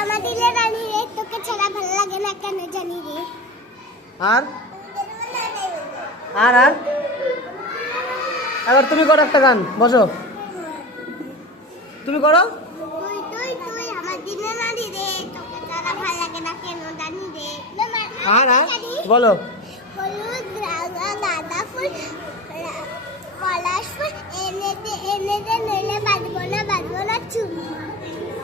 আমাদের রানী রে তোকে ছাড়া ভালো লাগে না কেন জানি রে। আর আর আর এবার তুমি করো একটা গান, বসো তুমি করো। তুই তুই তুই আমাদের রানী রে তোকে ছাড়া ভালো লাগে না কেন জানি রে। আর আর বলো। হলুদ রাঙা গাঁদা ফুল পলাশ ফুল এনে দে নইলে বাঁধবো না চুল।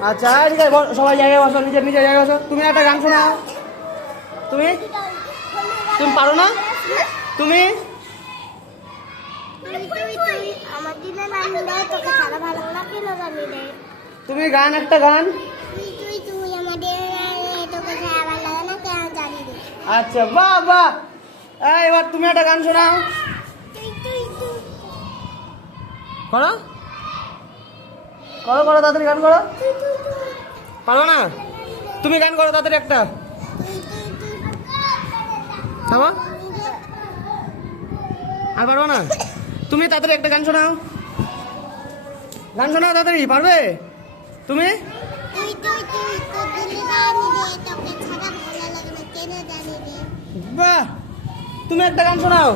আচ্ছা ঠিক আছে, সবাই জায়গায় বসো, নিজের নিজের জায়গায় বসো। তুমি একটা গান শোনাও। তুমি তুমি পারো না? তুমি তুই তুই তুই আমাদের রানী রে তোকে ছাড়া ভালো লাগে না কেন জানি রে। তুমি গান, একটা গান। তুই তুই তুই আমাদের রানী রে তোকে ছাড়া ভালো লাগে না কেন জানি রে। আচ্ছা বাহ বাহ। এবার তুমি একটা গান শোনাও। তুই তুই তুই করো করো করো, তাড়াতাড়ি গান করো। পারো না? তুমি গান করো তাড়াতাড়ি একটা। থামো। আর পারবো না? তুমি তাড়াতাড়ি একটা গান শোনাও। গান শোনাও তাড়াতাড়ি, পারবে তুমি? তুই তুই তুই তোদের রানী রে তোকে ছাড়া ভালো লাগে না কেন জানি রে। বাহ, তুমি একটা গান শোনাও।